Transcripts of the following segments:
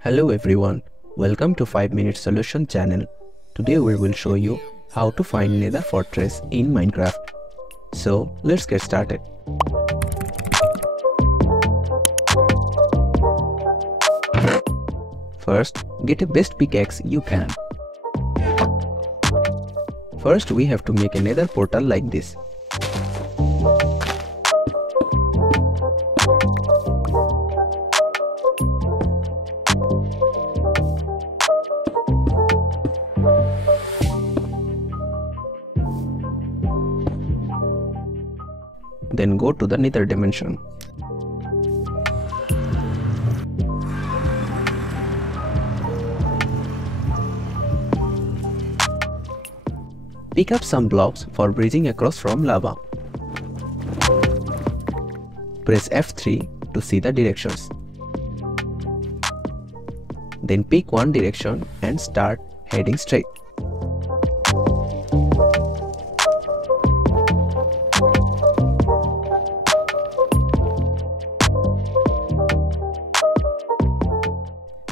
Hello everyone, welcome to 5 Minute Solution channel. Today we will show you how to find Nether Fortress in Minecraft. So let's get started. First, get a best pickaxe you can. First we have to make a Nether portal like this. Then go to the Nether dimension. Pick up some blocks for bridging across from lava. Press F3 to see the directions. Then pick one direction and start heading straight.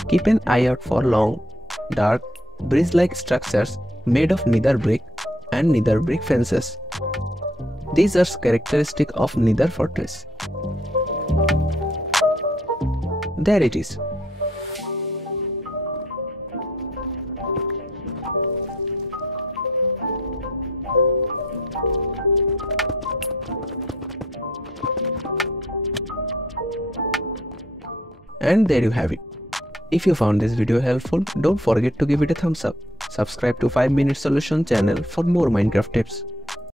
Keep an eye out for long, dark, bridge-like structures made of nether brick and nether brick fences. These are characteristic of Nether Fortress. There it is. And there you have it. If you found this video helpful, don't forget to give it a thumbs up. Subscribe to 5 Minute Solution channel for more Minecraft tips.